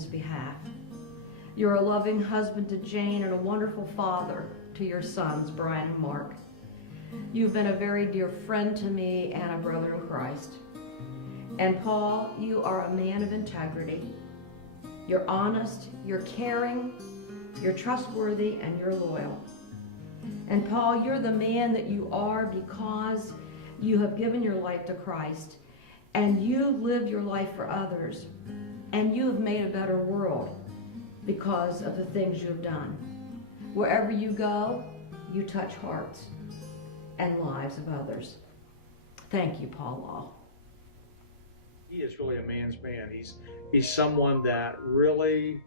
his behalf. You're a loving husband to Jane and a wonderful father to your sons, Brian and Mark. You've been a very dear friend to me and a brother in Christ. And Paul, you are a man of integrity. You're honest, you're caring, you're trustworthy, and you're loyal. And Paul, you're the man that you are because you have given your life to Christ, and you live your life for others, and you have made a better world because of the things you've done. Wherever you go, you touch hearts and lives of others. Thank you, Paul Law. He is really a man's man. He's someone that really,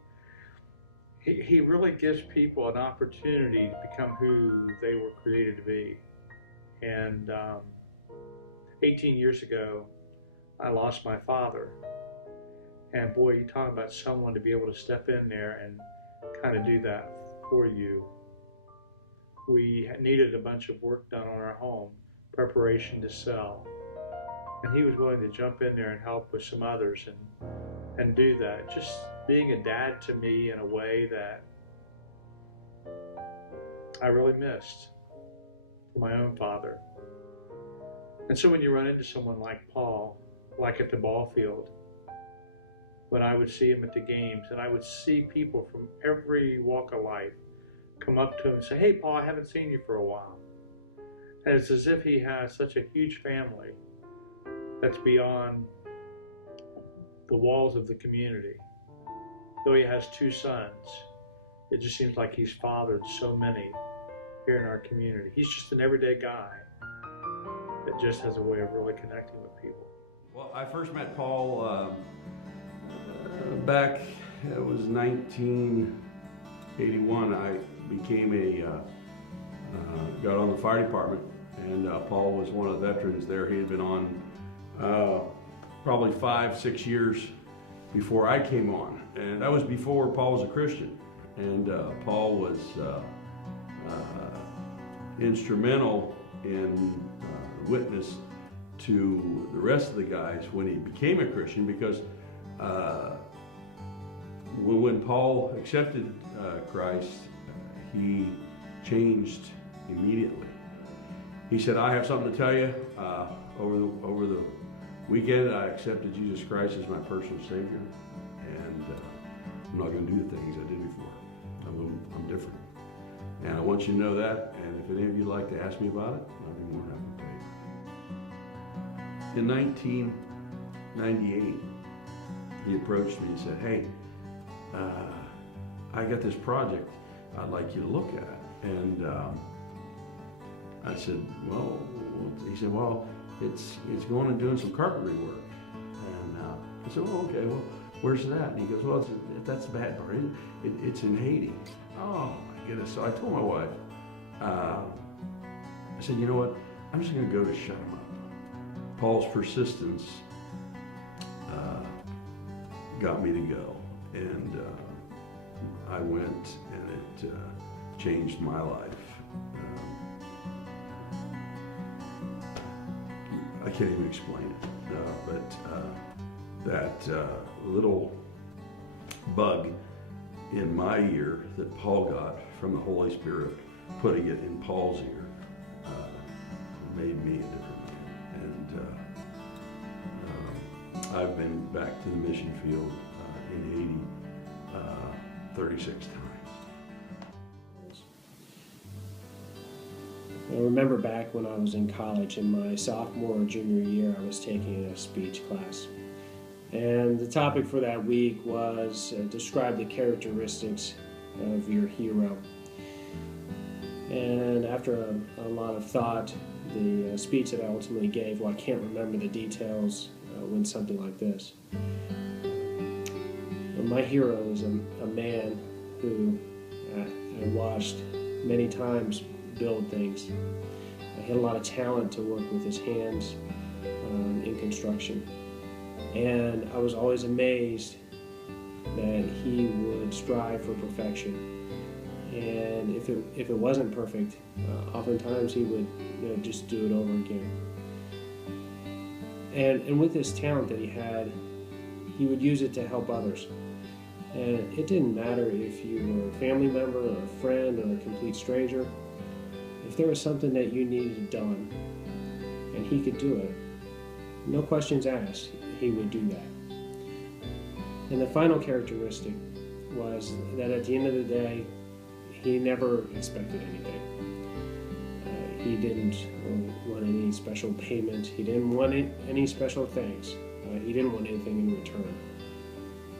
he really gives people an opportunity to become who they were created to be. And 18 years ago, I lost my father. And boy, you talk about someone to be able to step in there and kind of do that for you. We needed a bunch of work done on our home, preparation to sell. And he was willing to jump in there and help with some others and do that. Just being a dad to me in a way that I really missed for my own father. And so when you run into someone like Paul, like at the ball field, when I would see him at the games, and I would see people from every walk of life come up to him and say, "Hey, Paul, I haven't seen you for a while." And it's as if he has such a huge family that's beyond the walls of the community. Though he has 2 sons, it just seems like he's fathered so many here in our community. He's just an everyday guy that just has a way of really connecting with people. Well, I first met Paul back, it was 1981. I became got on the fire department, and Paul was one of the veterans there. He had been on probably 5-6 years before I came on, and that was before Paul was a Christian. And Paul was instrumental in witness to the rest of the guys when he became a Christian, because when Paul accepted Christ, he changed immediately. He said, "I have something to tell you. Over the weekend, I accepted Jesus Christ as my personal Savior, and I'm not going to do the things I did before. I'm different. And I want you to know that, and if any of you would like to ask me about it, I'll be more than happy to tell you." In 1998, he approached me and said, "Hey, I got this project I'd like you to look at." And I said, "Well," he said, "Well, it's going and doing some carpentry work." And I said, "Well, okay, well, where's that?" And he goes, "Well, that's the bad part. It's in Haiti." Oh my goodness. So I told my wife, I said, "You know what? I'm just going to go to shut him up." Paul's persistence got me to go, and I went, and it changed my life. I can't even explain it, but that little bug in my ear that Paul got from the Holy Spirit, putting it in Paul's ear, made me a different man. And I've been back to the mission field in Haiti 36 times. I remember back when I was in college, in my sophomore or junior year, I was taking a speech class. And the topic for that week was describe the characteristics of your hero. And after a lot of thought, the speech that I ultimately gave, well, I can't remember the details, went something like this. My hero is a man who I watched many times build things. He had a lot of talent to work with his hands in construction. And I was always amazed that he would strive for perfection. And if it wasn't perfect, oftentimes he would just do it over again. And with this talent that he had, he would use it to help others. And it didn't matter if you were a family member or a friend or a complete stranger. If there was something that you needed done and he could do it, no questions asked, he would do that. And the final characteristic was that at the end of the day, he never expected anything. He didn't want any special payment. He didn't want any special thanks. He didn't want anything in return.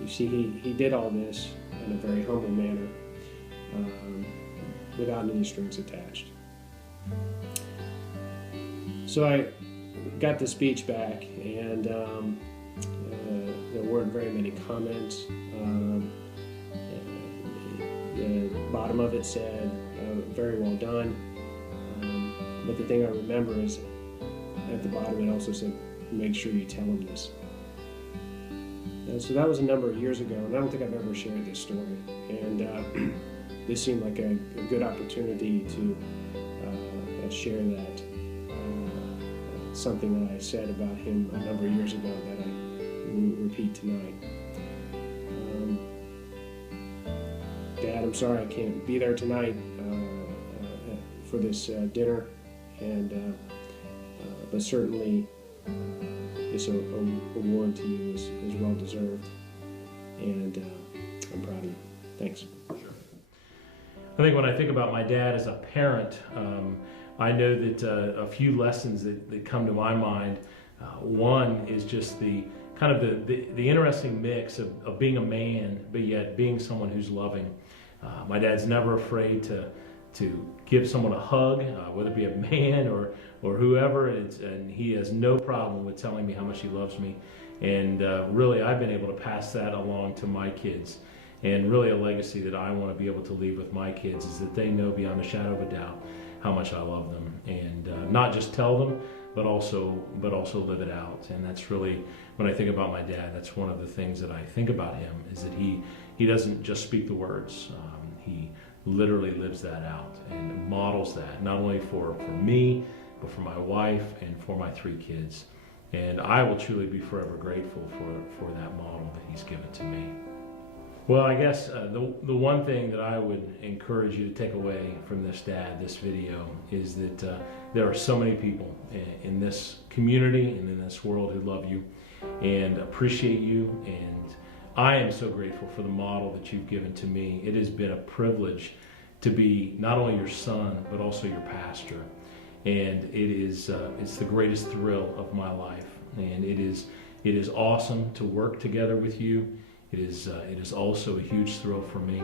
You see, he did all this in a very humble manner, without any strings attached. So I got the speech back, and there weren't very many comments. The bottom of it said, very well done. But the thing I remember is, at the bottom it also said, make sure you tell him this. And so that was a number of years ago, and I don't think I've ever shared this story. And this seemed like a good opportunity to share that, something that I said about him a number of years ago that I will repeat tonight. Dad, I'm sorry I can't be there tonight for this dinner, and but certainly this award to you is well deserved, and I'm proud of you. Thanks. I think when I think about my dad as a parent, I know that a few lessons that come to my mind. One is just the kind of the interesting mix of being a man, but yet being someone who's loving. My dad's never afraid to give someone a hug, whether it be a man or whoever, and he has no problem with telling me how much he loves me. And really, I've been able to pass that along to my kids. And really a legacy that I want to be able to leave with my kids is that they know beyond a shadow of a doubt how much I love them. And not just tell them, but also live it out. And that's really, when I think about my dad, that's one of the things that I think about him, is that he doesn't just speak the words. He literally lives that out and models that, not only for me, but for my wife and for my 3 kids. And I will truly be forever grateful for that model that he's given to me. Well, I guess the one thing that I would encourage you to take away from this video, is that there are so many people in this community and in this world who love you and appreciate you, and I am so grateful for the model that you've given to me. It has been a privilege to be not only your son, but also your pastor. And it's the greatest thrill of my life. And it is awesome to work together with you. It is also a huge thrill for me.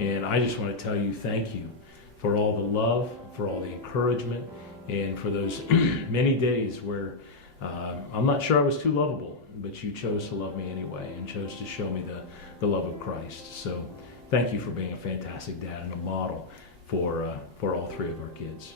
And I just want to tell you thank you for all the love, for all the encouragement, and for those many days where I'm not sure I was too lovable, but you chose to love me anyway and chose to show me the love of Christ. So thank you for being a fantastic dad and a model for all 3 of our kids.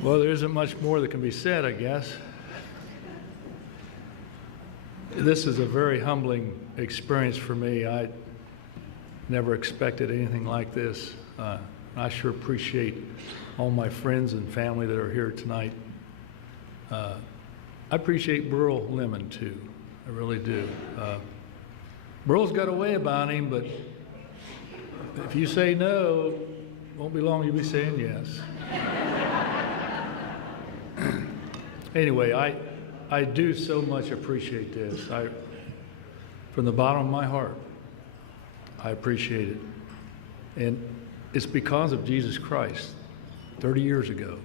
Well, there isn't much more that can be said, I guess. This is a very humbling experience for me. I never expected anything like this. I sure appreciate all my friends and family that are here tonight. I appreciate Burl Lemon, too. I really do. Burl's got a way about him, but if you say no, it won't be long you'll be saying yes. Anyway, I do so much appreciate this. From the bottom of my heart, I appreciate it. And it's because of Jesus Christ. 30 years ago,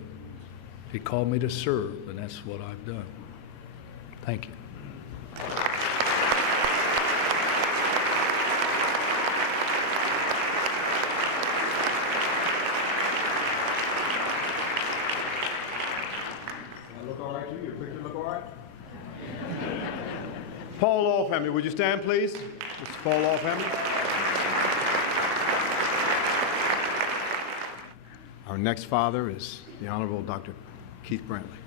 he called me to serve, and that's what I've done. Thank you. Paul Law family, would you stand, please? Mr. Paul Law family. Our next father is the Honorable Dr. Keith Brantley.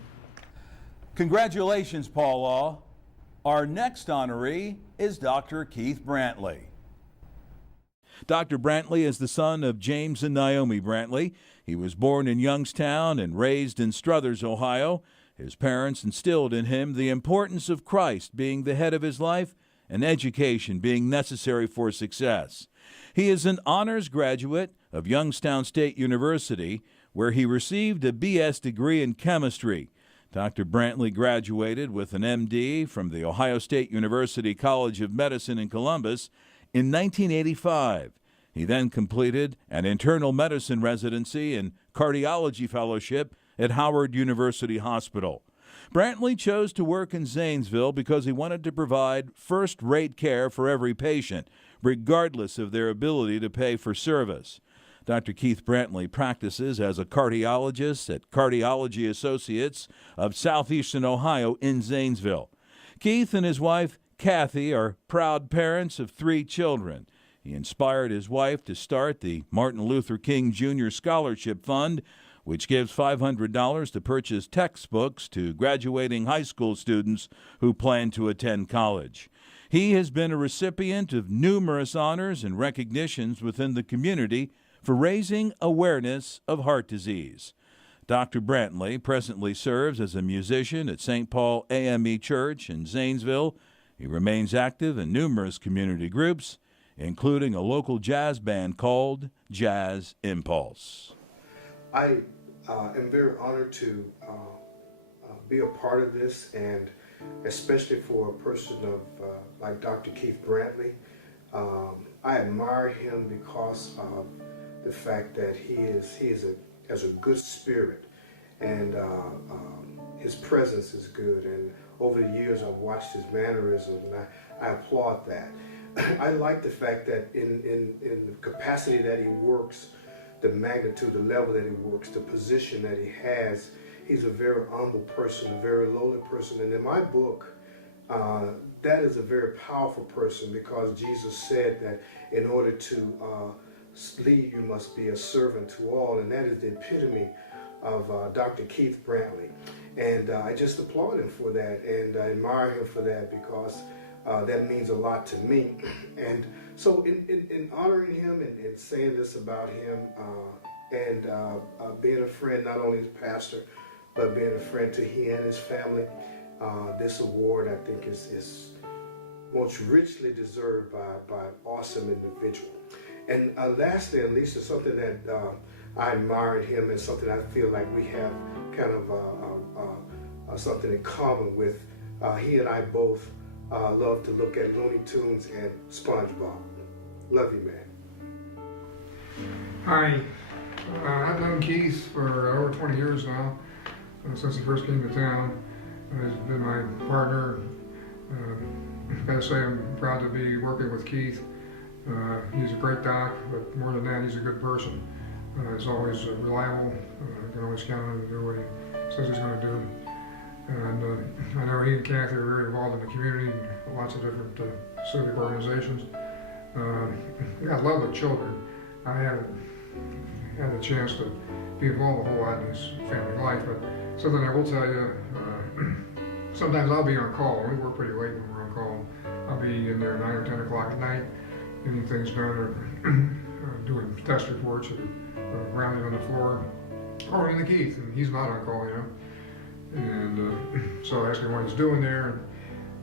Congratulations, Paul Law. Our next honoree is Dr. Keith Brantley. Dr. Brantley is the son of James and Naomi Brantley. He was born in Youngstown and raised in Struthers, Ohio. His parents instilled in him the importance of Christ being the head of his life and education being necessary for success. He is an honors graduate of Youngstown State University, where he received a BS degree in chemistry. Dr. Brantley graduated with an MD from the Ohio State University College of Medicine in Columbus in 1985. He then completed an internal medicine residency and cardiology fellowship at Howard University Hospital. Brantley chose to work in Zanesville because he wanted to provide first-rate care for every patient, regardless of their ability to pay for service. Dr. Keith Brantley practices as a cardiologist at Cardiology Associates of Southeastern Ohio in Zanesville. Keith and his wife, Kathy, are proud parents of 3 children. He inspired his wife to start the Martin Luther King Jr. Scholarship Fund, which gives $500 to purchase textbooks to graduating high school students who plan to attend college. He has been a recipient of numerous honors and recognitions within the community for raising awareness of heart disease. Dr. Brantley presently serves as a musician at St. Paul AME Church in Zanesville. He remains active in numerous community groups, including a local jazz band called Jazz Impulse. I am very honored to be a part of this, and especially for a person of like Dr. Keith Brantley. I admire him because of the fact that he has a good spirit, and his presence is good. And over the years, I've watched his mannerisms, and I applaud that. I like the fact that in the capacity that he works, the magnitude, the level that he works, the position that he has, he's a very humble person, a very lowly person. And in my book, that is a very powerful person, because Jesus said that in order to lead, you must be a servant to all, and that is the epitome of Dr. Keith Brantley. And I just applaud him for that, and I admire him for that, because that means a lot to me. And so in honoring him and saying this about him, and being a friend, not only as pastor, but being a friend to he and his family, this award, I think, is most richly deserved by an awesome individual. And lastly, and least, is something that I admire in him, and something I feel like we have kind of something in common with. He and I both love to look at Looney Tunes and SpongeBob. Love you, man. Hi, I've known Keith for over 20 years now, since he first came to town. He's been my partner. I gotta say, I'm proud to be working with Keith. He's a great doc, but more than that, he's a good person. He's always reliable. You can always count on him to do what he says he's going to do. And I know he and Kathy are very involved in the community, lots of different civic organizations. I love the children. I had the chance to be involved a whole lot in his family life, but something I will tell you, sometimes I'll be on call. We work pretty late when we're on call. I'll be in there 9 or 10 o'clock at night, getting things done, or doing test reports, or rounding on the floor, or in the Keith, and he's not on call, you know. And so I asked him what he's doing there.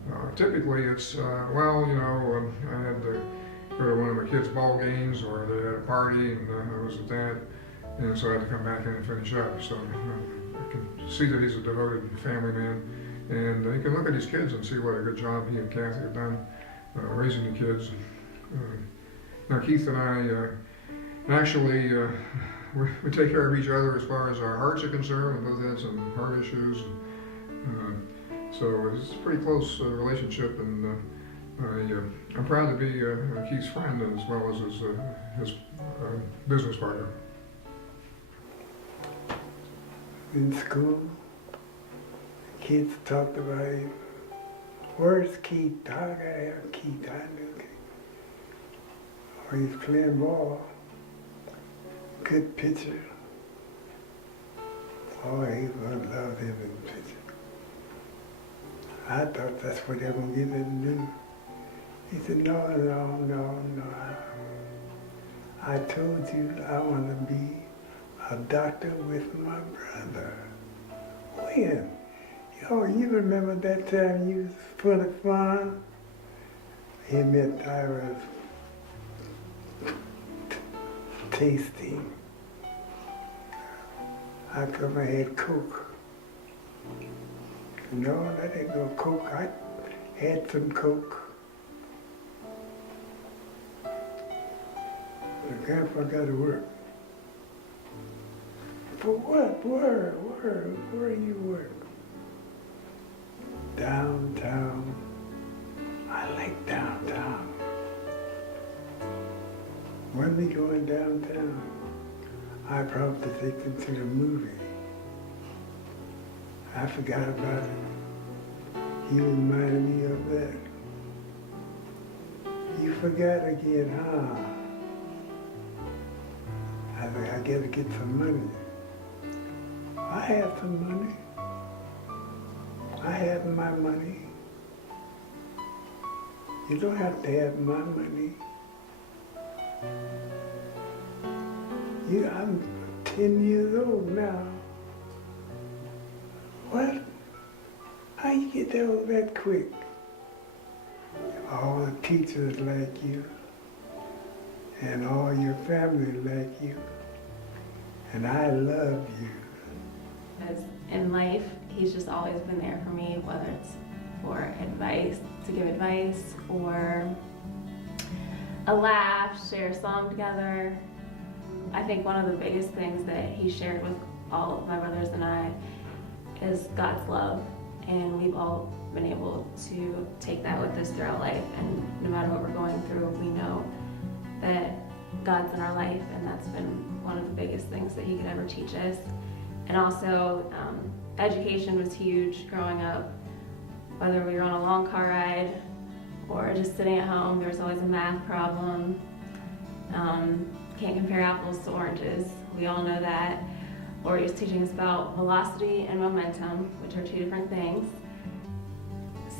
And, typically it's, well, you know, I had to go to one of my kids' ball games, or they had a party, and I was at that, and so I had to come back in and finish up. So I can see that he's a devoted family man, and you can look at his kids and see what a good job he and Kathy have done raising the kids. Now Keith and I actually we take care of each other as far as our hearts are concerned. We both had some heart issues, so it's a pretty close relationship, and I'm proud to be Keith's friend as well as his business partner. In school, kids talked about him. Where's Keith? I gotta have Keith. I knew Keith. Or he's playing ball. Good pitcher. Oh, he would love him in the picture. I thought that's what they were going to get him to do. He said, no. I told you I want to be a doctor with my brother. When? Oh, you remember that time you was full of fun? He meant I was tasting. How come I had Coke? No, that ain't no Coke. I had some Coke. The grandpa got to work. For what? Where you work? Downtown. I like downtown. When we going downtown, I probably take them to the movie. I forgot about it. He reminded me of that. You forgot again, huh? I think I gotta get some money. I have some money. I have my money. You don't have to have my money. I'm 10 years old now. What? How you get old that quick? All the teachers like you, and all your family like you, and I love you. Because in life, he's just always been there for me, whether it's for advice, to give advice, or a laugh, share a song together. I think one of the biggest things that he shared with all of my brothers and I is God's love, and we've all been able to take that with us throughout life, and no matter what we're going through, we know that God's in our life, and that's been one of the biggest things that he could ever teach us. And also, education was huge growing up. Whether we were on a long car ride or just sitting at home, there was always a math problem. Can't compare apples to oranges. We all know that. Or he was teaching us about velocity and momentum, which are two different things.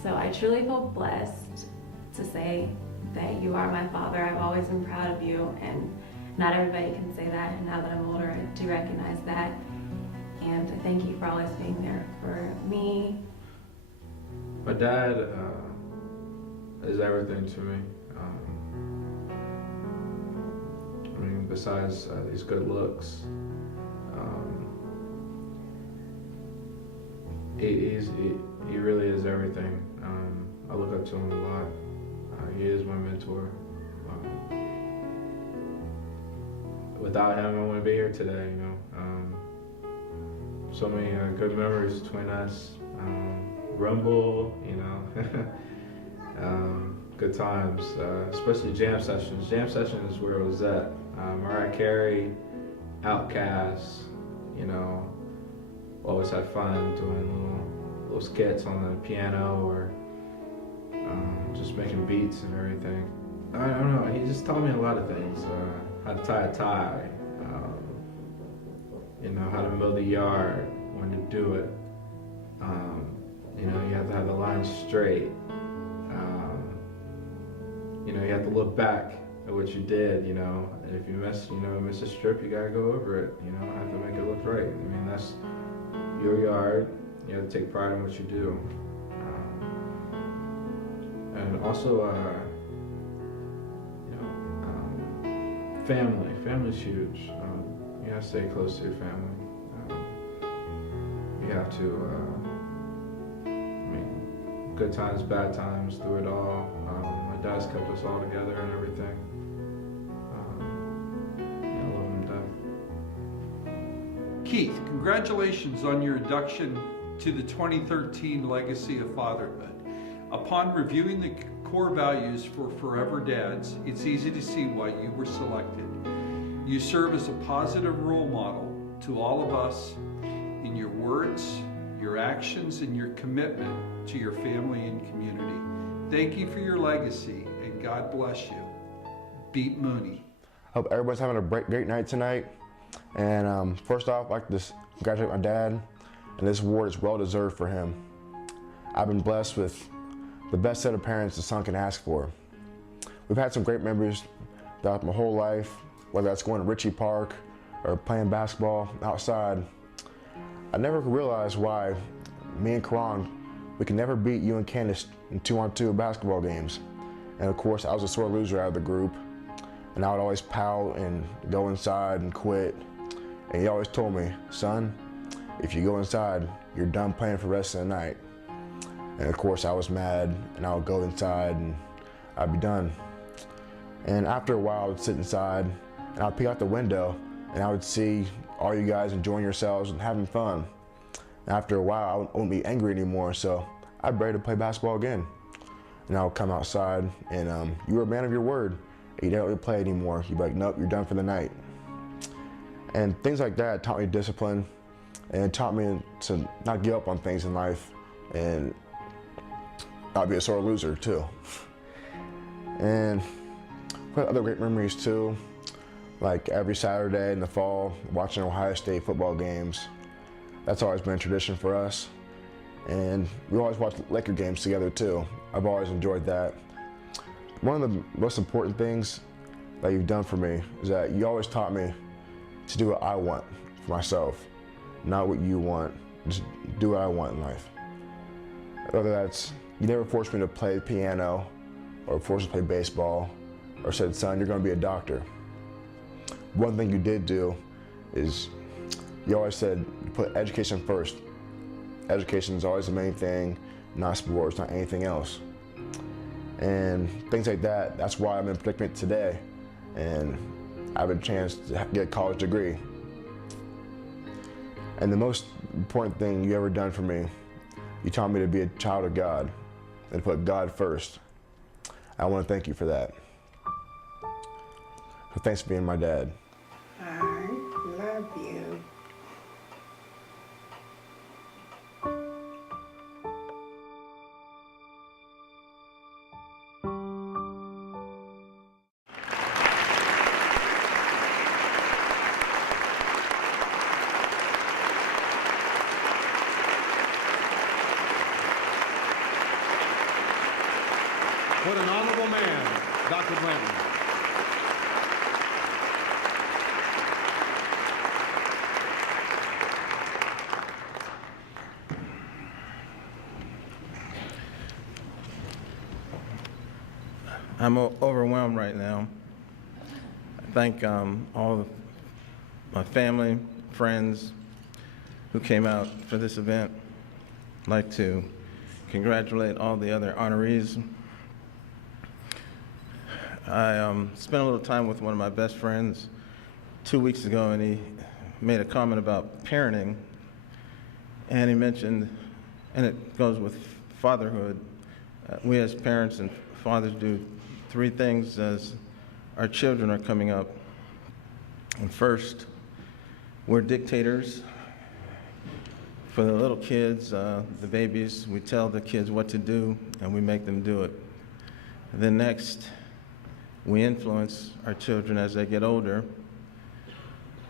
So I truly feel blessed to say that you are my father. I've always been proud of you, and not everybody can say that. And now that I'm older, I do recognize that. And I thank you for always being there for me. My dad is everything to me. I mean, besides these good looks, he really is everything. I look up to him a lot. He is my mentor. Without him, I wouldn't be here today. You know, so many good memories between us. Rumble, you know, good times, especially jam sessions. Jam sessions is where it was at. Mariah Carey, Outkast, you know, always had fun doing little skits on the piano or just making beats and everything. I don't know, he just taught me a lot of things. How to tie a tie, you know, how to mow the yard, when to do it. You know, you have to have the lines straight. You know, you have to look back at what you did, you know. And if you miss a strip, you gotta go over it, you know, have to make it look right. I mean, that's your yard. You have to take pride in what you do. And also, you know, family. Family's huge. You have to stay close to your family. You have to, good times, bad times, through it all. My dad's kept us all together and everything. I love him to death. Keith, congratulations on your induction to the 2013 Legacy of Fatherhood. Upon reviewing the core values for Forever Dads, it's easy to see why you were selected. You serve as a positive role model to all of us in your words, your actions, and your commitment to your family and community. Thank you for your legacy, and God bless you. Beat Mooney. Hope everybody's having a great night tonight. And first off, I'd like to congratulate my dad, and this award is well deserved for him. I've been blessed with the best set of parents a son can ask for. We've had some great memories throughout my whole life, whether that's going to Ritchie Park or playing basketball outside. I never realized why me and Karan, we could never beat you and Candace in 2-on-2 basketball games. And of course, I was a sore loser out of the group, and I would always pout and go inside and quit. And he always told me, son, if you go inside, you're done playing for the rest of the night. And of course, I was mad, and I would go inside and I'd be done. And after a while, I would sit inside and I'd peek out the window and I would see all you guys enjoying yourselves and having fun. And after a while, I wouldn't be angry anymore, so I'd be ready to play basketball again. And I would come outside and you were a man of your word. You didn't really play anymore. You'd be like, nope, you're done for the night. And things like that taught me discipline, and it taught me to not give up on things in life and not be a sore loser too. And other great memories too, like every Saturday in the fall, watching Ohio State football games. That's always been a tradition for us. And we always watch Laker games together too. I've always enjoyed that. One of the most important things that you've done for me is that you always taught me to do what I want for myself, not what you want. Just do what I want in life. Whether that's, you never forced me to play the piano or forced me to play baseball or said, son, you're gonna be a doctor. One thing you did do is you always said, put education first. Education is always the main thing, not sports, not anything else. And things like that, that's why I'm in a predicament today. And I have a chance to get a college degree. And the most important thing you ever done for me, you taught me to be a child of God and to put God first. I want to thank you for that. So thanks for being my dad. I love you. What an honorable man, Dr. Brantley. I'm overwhelmed right now. I thank all of my family, friends who came out for this event. I'd like to congratulate all the other honorees. I spent a little time with one of my best friends 2 weeks ago, and he made a comment about parenting, and he mentioned, and it goes with fatherhood, we as parents and fathers do 3 things as our children are coming up. And first, we're dictators. For the little kids, the babies, we tell the kids what to do and we make them do it. And then next, we influence our children as they get older.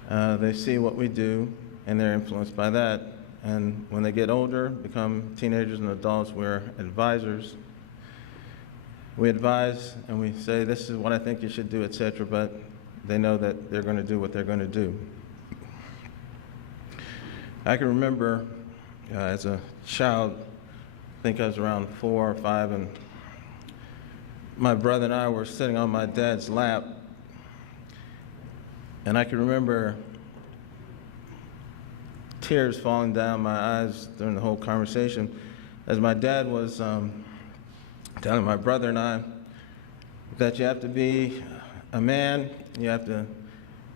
They see what we do and they're influenced by that. And when they get older, become teenagers and adults, we're advisors. We advise and we say, this is what I think you should do, etc., but they know that they're going to do what they're going to do. I can remember as a child, I think I was around 4 or 5, and my brother and I were sitting on my dad's lap, and I can remember tears falling down my eyes during the whole conversation as my dad was telling my brother and I that you have to be a man, you have to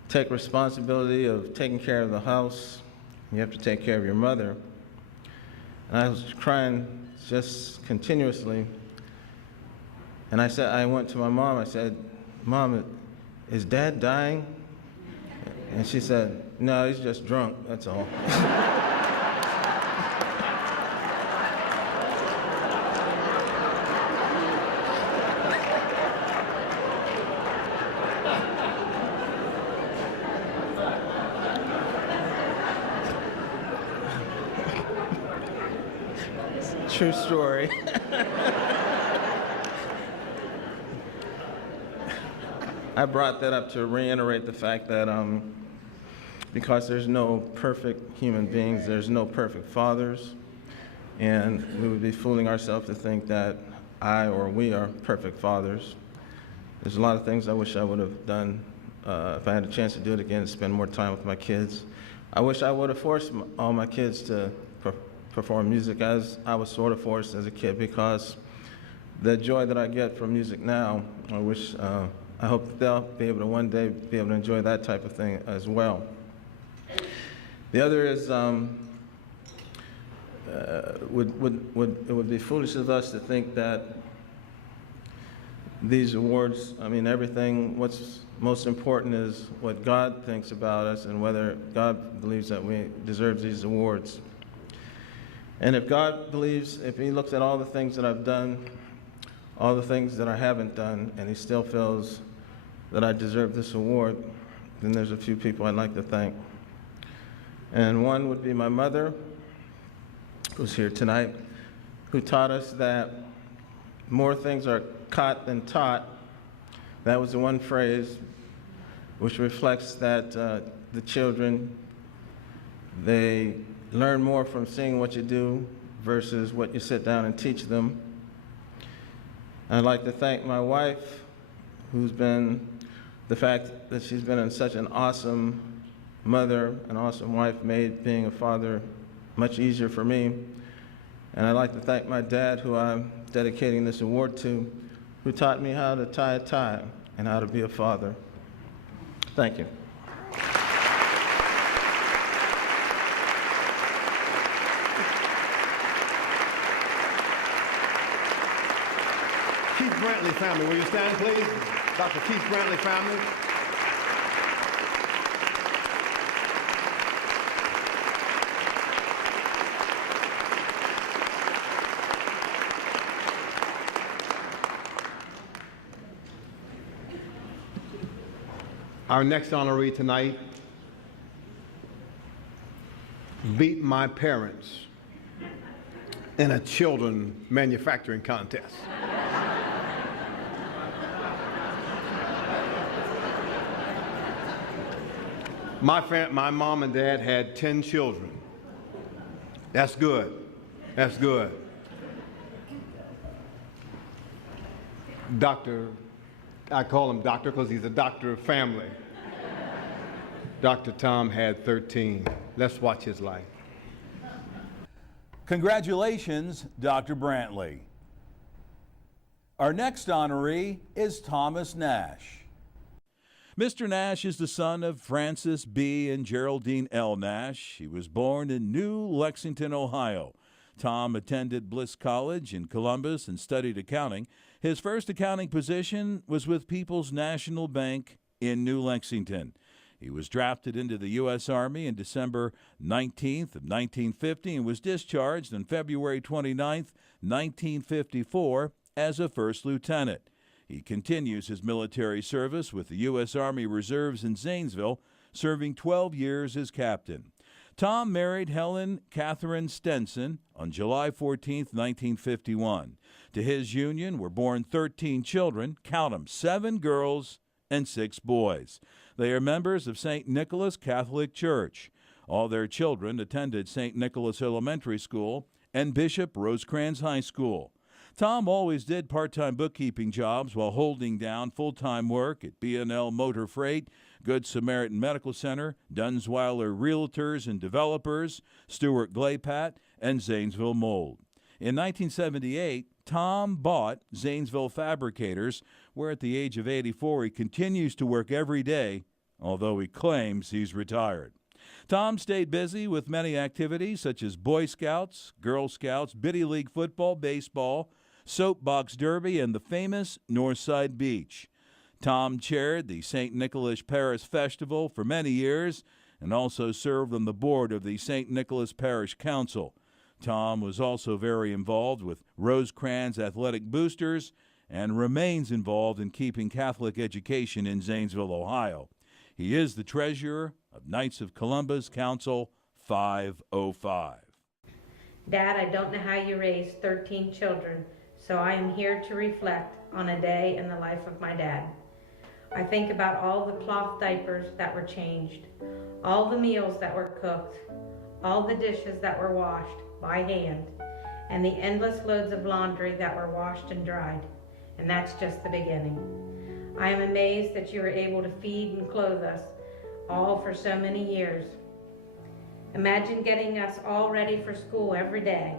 take responsibility of taking care of the house, you have to take care of your mother. And I was crying just continuously. And I went to my mom, I said, Mom, is Dad dying? And she said, no, he's just drunk, that's all. True story. I brought that up to reiterate the fact that because there's no perfect human beings, there's no perfect fathers, and we would be fooling ourselves to think that I or we are perfect fathers. There's a lot of things I wish I would have done if I had a chance to do it again, to spend more time with my kids. I wish I would have forced all my kids to perform music as I was sort of forced as a kid, because the joy that I get from music now, I hope they'll be able to one day be able to enjoy that type of thing as well. The other is, it would be foolish of us to think that these awards, I mean, everything, what's most important is what God thinks about us and whether God believes that we deserve these awards. And if God believes, if he looks at all the things that I've done, all the things that I haven't done, and he still feels that I deserve this award, then there's a few people I'd like to thank. And one would be my mother, who's here tonight, who taught us that more things are caught than taught. That was the one phrase which reflects that the children, they learn more from seeing what you do versus what you sit down and teach them. I'd like to thank my wife, who's been, the fact that she's been such an awesome mother, an awesome wife, made being a father much easier for me. And I'd like to thank my dad, who I'm dedicating this award to, who taught me how to tie a tie and how to be a father. Thank you. Keith Brantley family, will you stand, please? Dr. Keith Brantley family. Our next honoree tonight beat my parents in a children manufacturing contest. My mom and dad had 10 children. That's good. That's good. I call him doctor because he's a doctor of family. Dr. Tom had 13. Let's watch his life. Congratulations, Dr. Brantley. Our next honoree is Thomas Nash. Mr. Nash is the son of Francis B. and Geraldine L. Nash. He was born in New Lexington, Ohio. Tom attended Bliss College in Columbus and studied accounting. His first accounting position was with People's National Bank in New Lexington. He was drafted into the U.S. Army on December 19th of 1950 and was discharged on February 29th, 1954 as a first lieutenant. He continues his military service with the U.S. Army Reserves in Zanesville, serving 12 years as captain. Tom married Helen Catherine Stenson on July 14, 1951. To his union were born 13 children, count them, 7 girls and 6 boys. They are members of St. Nicholas Catholic Church. All their children attended St. Nicholas Elementary School and Bishop Rosecrans High School. Tom always did part-time bookkeeping jobs while holding down full-time work at B&L Motor Freight, Good Samaritan Medical Center, Dunsweiler Realtors and Developers, Stewart Glapat, and Zanesville Mold. In 1978, Tom bought Zanesville Fabricators, where at the age of 84 he continues to work every day, although he claims he's retired. Tom stayed busy with many activities such as Boy Scouts, Girl Scouts, Biddy League football, baseball, soapbox derby, and the famous Northside Beach. Tom chaired the St. Nicholas Parish Festival for many years and also served on the board of the St. Nicholas Parish Council. Tom was also very involved with Rosecrans Athletic Boosters and remains involved in keeping Catholic education in Zanesville, Ohio. He is the treasurer of Knights of Columbus Council 505. Dad, I don't know how you raised 13 children, so I am here to reflect on a day in the life of my dad. I think about all the cloth diapers that were changed, all the meals that were cooked, all the dishes that were washed by hand, and the endless loads of laundry that were washed and dried. And that's just the beginning. I am amazed that you were able to feed and clothe us all for so many years. Imagine getting us all ready for school every day.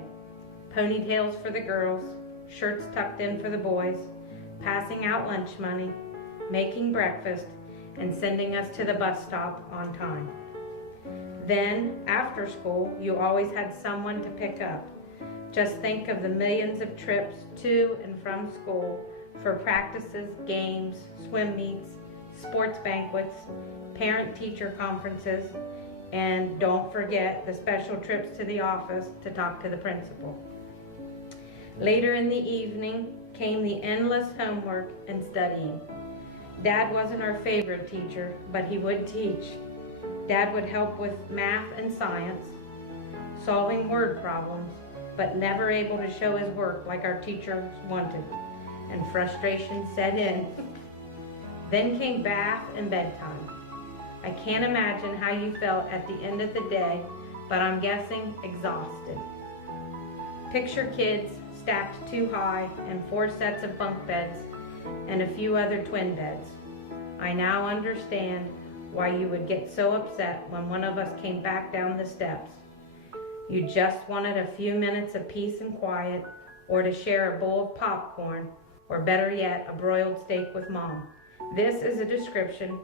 Ponytails for the girls, shirts tucked in for the boys, passing out lunch money, making breakfast, and sending us to the bus stop on time. Then, after school, you always had someone to pick up. Just think of the millions of trips to and from school for practices, games, swim meets, sports banquets, parent-teacher conferences, and don't forget the special trips to the office to talk to the principal. Later in the evening came the endless homework and studying. Dad wasn't our favorite teacher, but he would teach. Dad would help with math and science, solving word problems, but never able to show his work like our teachers wanted, and frustration set in. Then came bath and bedtime. I can't imagine how you felt at the end of the day, but I'm guessing exhausted. Picture kids stacked too high and 4 sets of bunk beds and a few other twin beds. I now understand why you would get so upset when one of us came back down the steps. You just wanted a few minutes of peace and quiet, or to share a bowl of popcorn, or better yet, a broiled steak with Mom. This is a description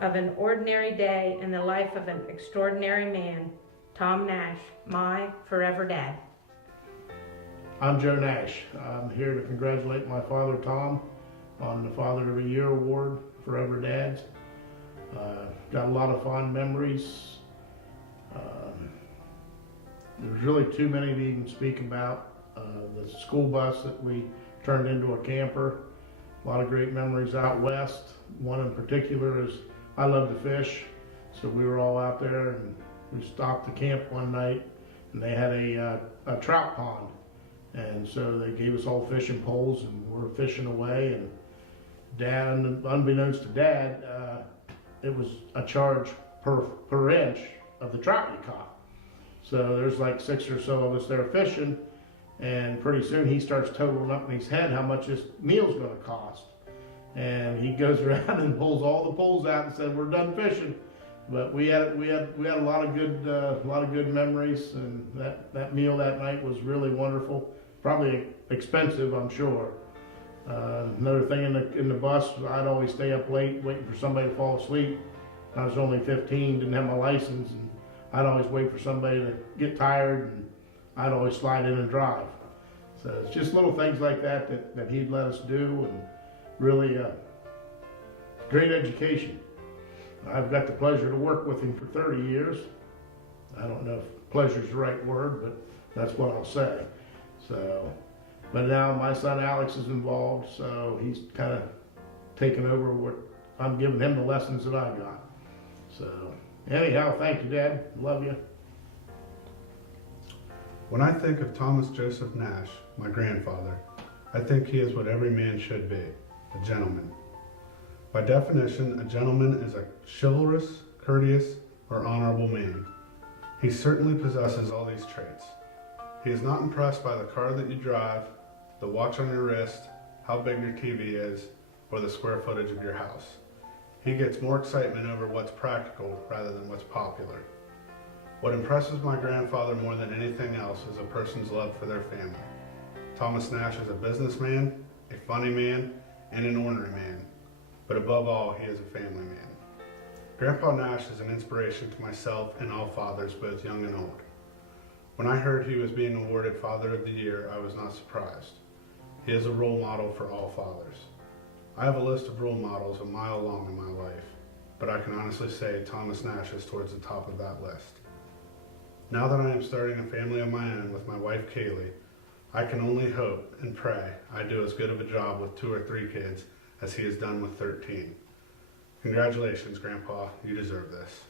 of an ordinary day in the life of an extraordinary man, Tom Nash, my forever dad. I'm Joe Nash. I'm here to congratulate my father, Tom, on the Father of the Year award, ForeverDads. Got a lot of fond memories. There's really too many to even speak about. The school bus that we turned into a camper. A lot of great memories out west. One in particular is I love to fish, so we were all out there and we stopped the camp one night and they had a trout pond. And so they gave us all fishing poles and we're fishing away, and Dad, unbeknownst to Dad, it was a charge per inch of the trout you caught. So there's like 6 or so of us there fishing, and pretty soon he starts totaling up in his head how much this meal's gonna cost. And he goes around and pulls all the poles out and said, "We're done fishing." But we had a lot of good memories, and that meal that night was really wonderful. Probably expensive, I'm sure. Another thing in the bus, I'd always stay up late waiting for somebody to fall asleep. I was only 15, didn't have my license, and I'd always wait for somebody to get tired, and I'd always slide in and drive. So it's just little things like that he'd let us do, and really great education. I've got the pleasure to work with him for 30 years. I don't know if pleasure's the right word, but that's what I'll say. So, but now my son Alex is involved, so he's kind of taken over what I'm giving him the lessons that I got. So, anyhow, thank you, Dad. Love you. When I think of Thomas Joseph Nash, my grandfather, I think he is what every man should be, a gentleman. By definition, a gentleman is a chivalrous, courteous, or honorable man. He certainly possesses all these traits. He is not impressed by the car that you drive, the watch on your wrist, how big your TV is, or the square footage of your house. He gets more excitement over what's practical rather than what's popular. What impresses my grandfather more than anything else is a person's love for their family. Thomas Nash is a businessman, a funny man, and an ornery man. But above all, he is a family man. Grandpa Nash is an inspiration to myself and all fathers, both young and old. When I heard he was being awarded Father of the Year, I was not surprised. He is a role model for all fathers. I have a list of role models a mile long in my life, but I can honestly say Thomas Nash is towards the top of that list. Now that I am starting a family of my own with my wife Kaylee, I can only hope and pray I do as good of a job with 2 or 3 kids as he has done with 13. Congratulations, Grandpa. You deserve this.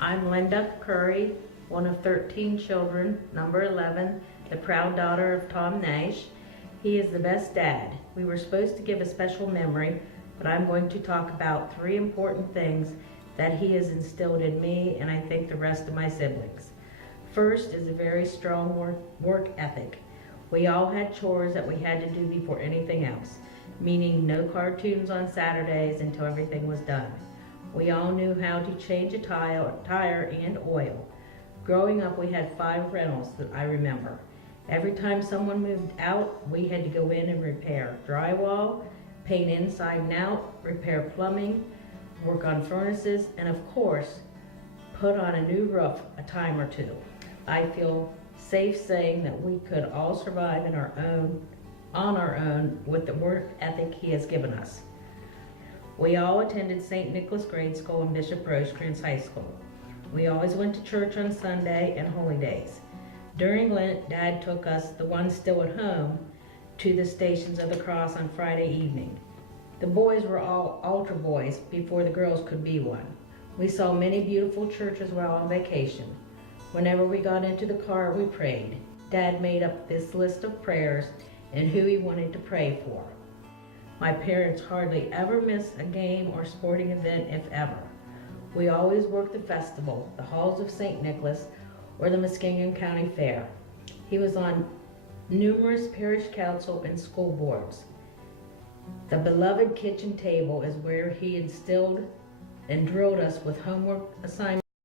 I'm Linda Curry, one of 13 children, number 11, the proud daughter of Tom Nash. He is the best dad. We were supposed to give a special memory, but I'm going to talk about 3 important things that he has instilled in me and I think the rest of my siblings. First is a very strong work ethic. We all had chores that we had to do before anything else, meaning no cartoons on Saturdays until everything was done. We all knew how to change a tire and oil. Growing up, we had 5 rentals that I remember. Every time someone moved out, we had to go in and repair drywall, paint inside and out, repair plumbing, work on furnaces, and of course, put on a new roof a time or 2. I feel safe saying that we could all survive on our own with the work ethic he has given us. We all attended St. Nicholas Grade School and Bishop Rosecrans High School. We always went to church on Sunday and holy days. During Lent, Dad took us, the ones still at home, to the Stations of the Cross on Friday evening. The boys were all altar boys before the girls could be one. We saw many beautiful churches while on vacation. Whenever we got into the car, we prayed. Dad made up this list of prayers and who he wanted to pray for. My parents hardly ever missed a game or sporting event, if ever. We always worked the festival, the Halls of St. Nicholas, or the Muskingum County Fair. He was on numerous parish council and school boards. The beloved kitchen table is where he instilled and drilled us with homework assignments